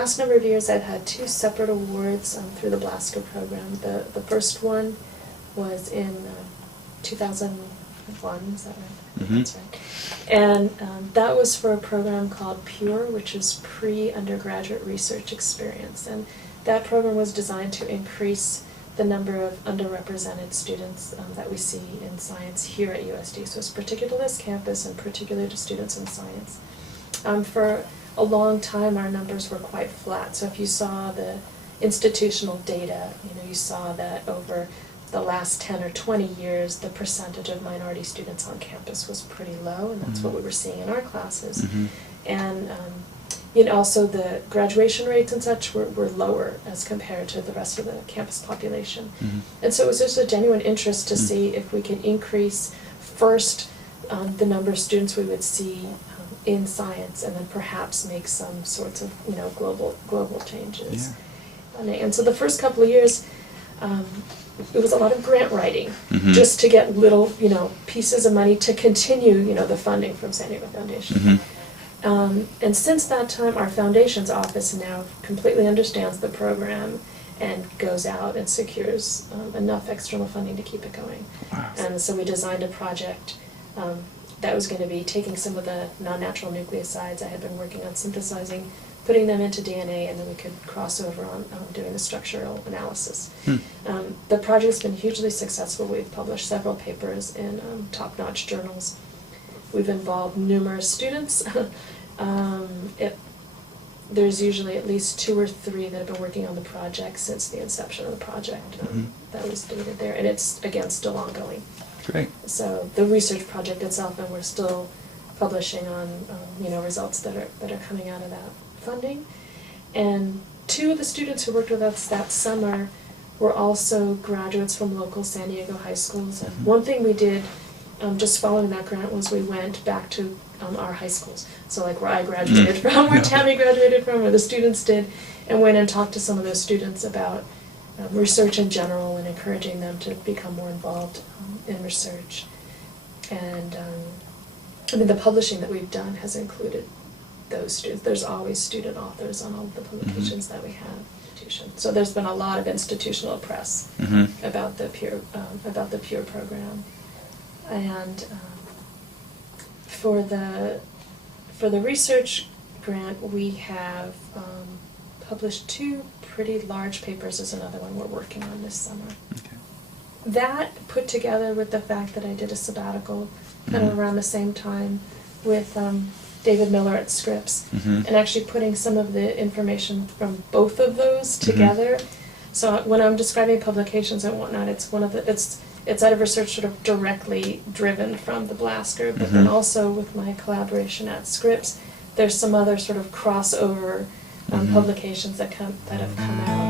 last number of years I've had 2 separate awards through the Blasker program. The first one was in 2001, is that right? Mm-hmm. That's right. And that was for a program called PURE, which is Pre-Undergraduate Research Experience. And that program was designed to increase the number of underrepresented students that we see in science here at USD. So it's particular to this campus and particular to students in science. For a long time our numbers were quite flat. So if you saw the institutional data, you saw that over the last 10 or 20 years the percentage of minority students on campus was pretty low, and that's what we were seeing in our classes. And also the graduation rates and such were lower as compared to the rest of the campus population. And so it was just a genuine interest to see if we could increase first the number of students we would see in science, and then perhaps make some sorts of global changes. Yeah. And so the first couple of years it was a lot of grant writing, just to get little pieces of money to continue the funding from San Diego Foundation. And since that time, our foundation's office now completely understands the program and goes out and secures enough external funding to keep it going. Wow. And so we designed a project that was going to be taking some of the non-natural nucleosides I had been working on synthesizing, putting them into DNA, and then we could cross over on doing the structural analysis. The project's been hugely successful. We've published several papers in top-notch journals. We've involved numerous students. There's usually at least 2 or 3 that have been working on the project since the inception of the project. That was stated there, and it's, again, still ongoing. Great. So the research project itself, and we're still publishing on results that are coming out of that funding. And 2 of the students who worked with us that summer were also graduates from local San Diego high schools. And one thing we did just following that grant was we went back to our high schools. So like where I graduated from, where Tammy graduated from, where the students did, and went and talked to some of those students about research in general and encouraging them to become more involved in research. And the publishing that we've done has included those students. There's always student authors on all of the publications that we have. So there's been a lot of institutional press about the PURE program. And for the research grant, we have published 2 pretty large papers. Is another one we're working on this summer. Okay. That put together with the fact that I did a sabbatical kind of around the same time with David Miller at Scripps, and actually putting some of the information from both of those together. So when I'm describing publications and whatnot, it's out of research sort of directly driven from the Blasker, but then also with my collaboration at Scripps, there's some other sort of crossover publications that have come out